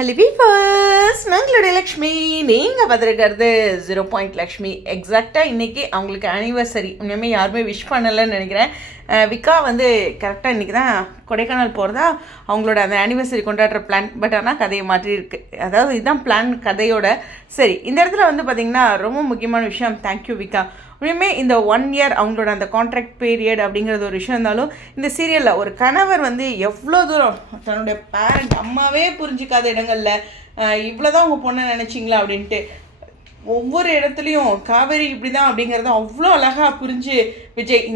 Hello viewers, நாங்களுடைய Lakshmi. நீங்கள் பார்த்துருக்கிறது 0 லக்ஷ்மி. எக்ஸாக்டாக இன்றைக்கி அவங்களுக்கு ஆனிவர்சரி. இனிமேல் யாருமே விஷ் பண்ணலைன்னு நினைக்கிறேன். விக்கா வந்து கரெக்டாக இன்றைக்கி தான் கொடைக்கானல் போகிறதா அவங்களோட அந்த ஆனிவர்சரி கொண்டாடுற பிளான். பட் ஆனால் கதையை மாற்றிருக்கு. அதாவது இதுதான் பிளான் கதையோட. சரி, இந்த இடத்துல வந்து பார்த்திங்கன்னா ரொம்ப முக்கியமான விஷயம், தேங்க்யூ விக்கா. இனிமேல் இந்த 1 இயர் அவங்களோட அந்த கான்ட்ராக்ட் பீரியட் அப்படிங்கிறது ஒரு விஷயம் இருந்தாலும், இந்த சீரியலில் ஒரு கணவர் வந்து எவ்வளோ தூரம் தன்னுடைய பேரண்ட் அம்மாவே புரிஞ்சிக்காத இடங்களில் இவ்வளோதான் உங்கள் பொண்ணை நினச்சிங்களா அப்படின்ட்டு ஒவ்வொரு இடத்துலையும் காவேரி இப்படி தான் அப்படிங்கிறத அவ்வளோ அழகாக புரிஞ்சு விஜய்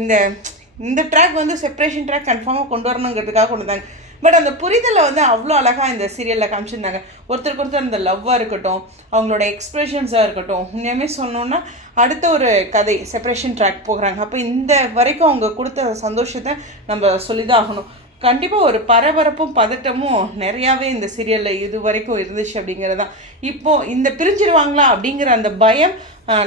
இந்த ட்ராக் வந்து செப்பரேஷன் ட்ராக் கன்ஃபார்மாக கொண்டு வரணுங்கிறதுக்காக கொண்டு வந்தாங்க. பட் அந்த புரிதலை வந்து அவ்வளோ அழகாக இந்த சீரியலில் காமிச்சிருந்தாங்க. ஒருத்தருக்கு ஒருத்தர் அந்த லவ்வாக இருக்கட்டும், அவங்களோட எக்ஸ்ப்ரெஷன்ஸாக இருக்கட்டும், உண்மையுமே சொன்னோன்னா அடுத்த ஒரு கதை செப்பரேஷன் ட்ராக் போகிறாங்க. அப்போ இந்த வரைக்கும் அவங்க கொடுத்த சந்தோஷத்தை நம்ம சொல்லி தான் ஆகணும். கண்டிப்பாக ஒரு பரபரப்பும் பதட்டமும் நிறையாவே இந்த சீரியலில் இது வரைக்கும் இருந்துச்சு அப்படிங்கிறது தான். இப்போது இந்த பிரிஞ்சிருவாங்களா அப்படிங்கிற அந்த பயம்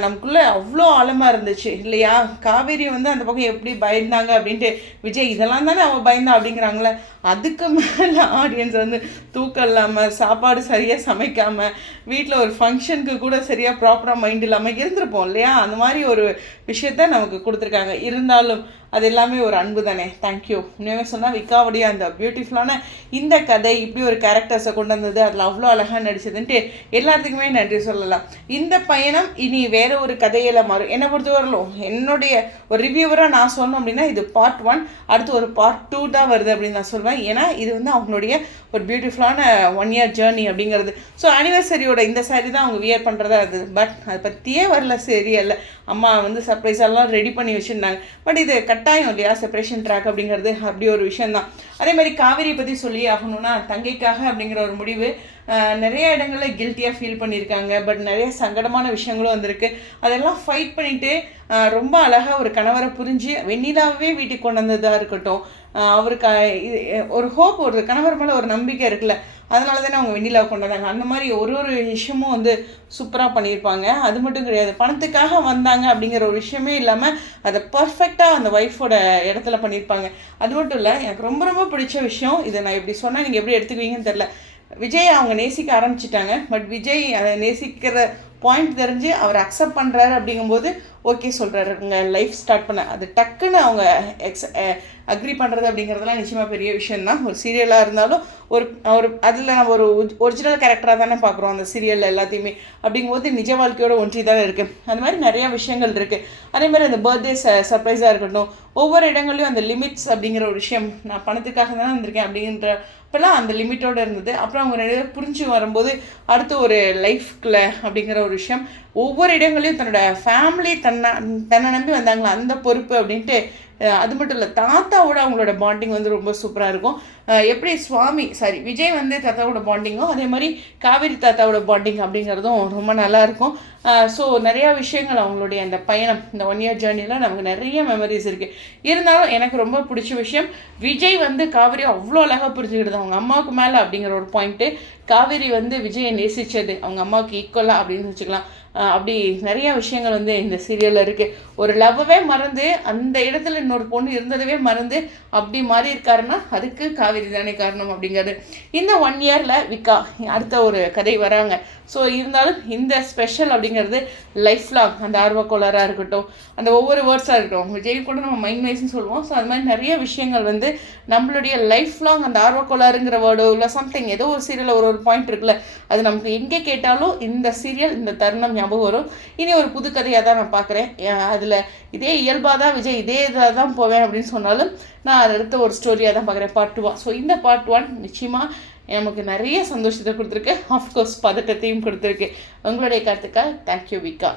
நமக்குள்ளே அவ்வளோ ஆழமாக இருந்துச்சு இல்லையா? காவேரி வந்து அந்த பக்கம் எப்படி பயந்தாங்க அப்படின்ட்டு விஜய் இதெல்லாம் தானே அவள் பயந்தா அப்படிங்கிறாங்களே. அதுக்கு மேலே ஆடியன்ஸ் வந்து தூக்கம் இல்லாமல், சாப்பாடு சரியாக சமைக்காமல், வீட்டில் ஒரு ஃபங்க்ஷனுக்கு கூட சரியாக ப்ராப்பராக மைண்ட் இல்லாமல் இருந்திருப்போம் இல்லையா? அந்த மாதிரி ஒரு விஷயத்த நமக்கு கொடுத்துருக்காங்க. இருந்தாலும் அது எல்லாமே ஒரு அன்பு தானே. தேங்க்யூ. உண்மையாக சொன்னால் விக்காவுடைய அந்த பியூட்டிஃபுல்லான இந்த கதை இப்படி ஒரு கேரக்டர்ஸை கொண்டு வந்தது, அதில் அவ்வளோ அழகாக நடிச்சதுன்ட்டு எல்லாத்துக்குமே நன்றி சொல்லலாம். இந்த பயணம் இனி வேற ஒரு கதையில் மாறும். என்னை பொறுத்தவரையிலும் என்னுடைய ஒரு ரிவ்யூவராக நான் சொன்னோம் அப்படின்னா இது பார்ட் 1, அடுத்து ஒரு பார்ட் 2 தான் வருது அப்படின்னு நான் சொல்வேன். ஏன்னா இது வந்து அவங்களுடைய ஒரு பியூட்டிஃபுல்லான 1 இயர் ஜேர்னி அப்படிங்கிறது. ஸோ ஆனிவர்சரியோட இந்த சாரி தான் அவங்க வியர் பண்ணுறதா இருந்தது. பட் அதை பற்றியே வரல சீரியல்ல. அம்மா வந்து சர்ப்ரைஸெல்லாம் ரெடி பண்ணி வச்சுருந்தாங்க. பட் இது கட்டாயம் இல்லையா செப்பரேஷன் ட்ராக் அப்படிங்கிறது, அப்படி ஒரு விஷயந்தான். அதே மாதிரி காவேரியை பற்றி சொல்லி ஆகணும்னா, தங்கைக்காக அப்படிங்கிற ஒரு முடிவு நிறைய இடங்களில் கில்ட்டியாக ஃபீல் பண்ணியிருக்காங்க. பட் நிறைய சங்கடமான விஷயங்களும் வந்திருக்கு. அதெல்லாம் ஃபைட் பண்ணிவிட்டு ரொம்ப அழகாக ஒரு கணவரை புரிஞ்சு வெண்ணிலாவே வீட்டுக்கு கொண்டு வந்ததாக இருக்கட்டும், அவருக்கு ஒரு ஹோப், ஒரு கணவர் மேலே ஒரு நம்பிக்கை இருக்குல்ல, அதனால தானே அவங்க வெண்ணிலாவை கொண்டு வந்தாங்க. அந்த மாதிரி ஒரு விஷயமும் வந்து சூப்பராக பண்ணியிருப்பாங்க. அது மட்டும் கிடையாது, பணத்துக்காக வந்தாங்க அப்படிங்கிற ஒரு விஷயமே இல்லாமல் அதை பர்ஃபெக்டாக அந்த ஒய்ஃபோட இடத்துல பண்ணியிருப்பாங்க. அது மட்டும் இல்லை, எனக்கு ரொம்ப ரொம்ப பிடிச்ச விஷயம், இதை நான் இப்படி சொன்னால் நீங்கள் எப்படி எடுத்துக்குவீங்கன்னு தெரில. விஜய் அவங்க நேசிக்க ஆரம்பிச்சிட்டாங்க. பட் விஜய் அதை நேசிக்கிற பாயிண்ட் தெரிஞ்சு அவர் அக்செப்ட் பண்ணுறாரு அப்படிங்கும்போது ஓகே சொல்கிறாரு, உங்கள் லைஃப் ஸ்டார்ட் பண்ண அது டக்குன்னு அவங்க அக்ரி பண்ணுறது அப்படிங்கிறதுலாம் நிச்சயமாக பெரிய விஷயந்தான். ஒரு சீரியலாக இருந்தாலும் ஒரு அதில் நம்ம ஒரு ஒரிஜினல் கேரக்டராக தானே பார்க்குறோம் அந்த சீரியலில் எல்லாத்தையுமே. அப்படிங்கும்போது நிஜ வாழ்க்கையோட ஒன்றி தானே இருக்குது. அந்த மாதிரி நிறையா விஷயங்கள் இருக்குது. அதே மாதிரி அந்த பர்த்டே சர்ப்ரைஸாக இருக்கட்டும், ஒவ்வொரு இடங்கள்லையும் அந்த லிமிட்ஸ் அப்படிங்கிற ஒரு விஷயம், நான் பணத்துக்காக தானே வந்திருக்கேன் அப்படின்ற இப்போல்லாம் அந்த லிமிட்டோடு இருந்தது. அப்புறம் அவங்க நிறைய புரிஞ்சு வரும்போது அடுத்து ஒரு லைஃப்குள்ள அப்படிங்கிற ஒரு விஷயம், ஒவ்வொரு இடங்களையும் தன்னோட ஃபேமிலி தன்னை நம்பி வந்தாங்களா அந்த பொறுப்பு அப்படின்ட்டு. அது மட்டும் இல்லை, தாத்தாவோட அவங்களோட பாண்டிங் வந்து ரொம்ப சூப்பராக இருக்கும். எப்படி விஜய் வந்து தாத்தாவோட பாண்டிங்கோ அதே மாதிரி காவேரி தாத்தாவோட பாண்டிங் அப்படிங்கிறதும் ரொம்ப நல்லாயிருக்கும். ஸோ நிறையா விஷயங்கள் அவங்களுடைய அந்த பயணம், இந்த 1 இயர் ஜேர்னியில் நமக்கு நிறைய மெமரிஸ் இருக்குது. இருந்தாலும் எனக்கு ரொம்ப பிடிச்ச விஷயம், விஜய் வந்து காவேரி அவ்வளோ அழகாக புரிஞ்சுக்கிடுது அவங்க அம்மாவுக்கு மேலே அப்படிங்கிற ஒரு பாயிண்ட்டு. காவேரி வந்து விஜயை நேசித்தது அவங்க அம்மாவுக்கு ஈக்குவலாக அப்படின்னு வச்சுக்கலாம். அப்படி நிறைய விஷயங்கள் வந்து இந்த சீரியலில் இருக்குது. ஒரு லவ்வே மறந்து அந்த இடத்துல இன்னொரு பொண்ணு இருந்ததவே மறந்து அப்படி மாறி இருக்காருன்னா அதுக்கு காவேரி தானே காரணம் அப்படிங்கிறது. இந்த 1 இயரில் விக்கா அடுத்த ஒரு கதை வராங்க. ஸோ இருந்தாலும் இந்த ஸ்பெஷல் அப்படிங்கிறது லைஃப் லாங் அந்த ஆர்வக்கோளாராக இருக்கட்டும், அந்த ஒவ்வொரு வேர்ட்ஸாக இருக்கட்டும், விஜய் கூட நம்ம மைண்ட் வைஸ்ன்னு சொல்லுவோம். ஸோ அது மாதிரி நிறைய விஷயங்கள் வந்து நம்மளுடைய லைஃப் லாங் அந்த ஆர்வக்கோளாறுங்கிற வேர்டோ இல்லை சம்திங் ஏதோ ஒரு சீரியலில் ஒரு பாயிண்ட் இருக்குல்ல, அது நமக்கு எங்கே கேட்டாலும் இந்த சீரியல் இந்த தருணம் ஞாபகம் வரும். இனி ஒரு புது கதையாக தான் நான் பார்க்குறேன். அதில் இதே இயல்பாக தான் விஜய் இதே இதாக தான் போவேன் அப்படின்னு சொன்னாலும் நான் அதை எடுத்த ஒரு ஸ்டோரியாக தான் பார்க்குறேன், பார்ட் 2. ஸோ இந்த பார்ட் 1 நிச்சயமாக நமக்கு நிறைய சந்தோஷத்தை கொடுத்துருக்கு, ஆஃப்கோர்ஸ் பதட்டத்தையும் கொடுத்துருக்கு. உங்களுடைய கருத்துக்காக தேங்க்யூ விக்கா.